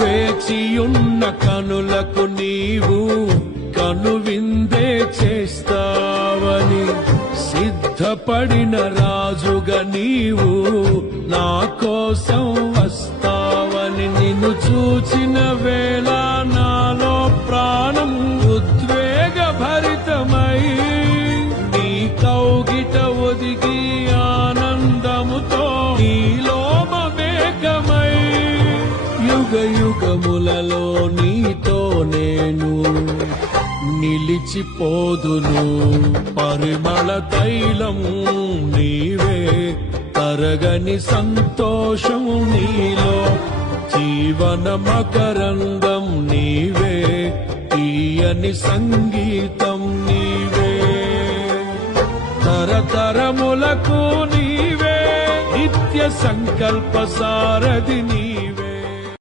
వేచియున్న కనులకు నీవు కనువిందే చేస్తావని, సిద్ధపడిన రాజుగా నీవు నా కోసం వస్తావని, నిన్ను చూచిన వేళ నాలో ప్రాణం ఉద్వేగ భరితమై, నీ కౌగిట ఒదిగి ఆనందముతో నీలో మమేకమై, యుగ యుగములలో నీతో నేను నిలిచిపోదును. పరిమళ తైలం నీవే, తరగని సంతోషము నీలో, జీవన మకరందం నీవే, తీయని సంగీతం నీవే. తరతరములకు నీవే, నిత్య సంకల్ప సారథి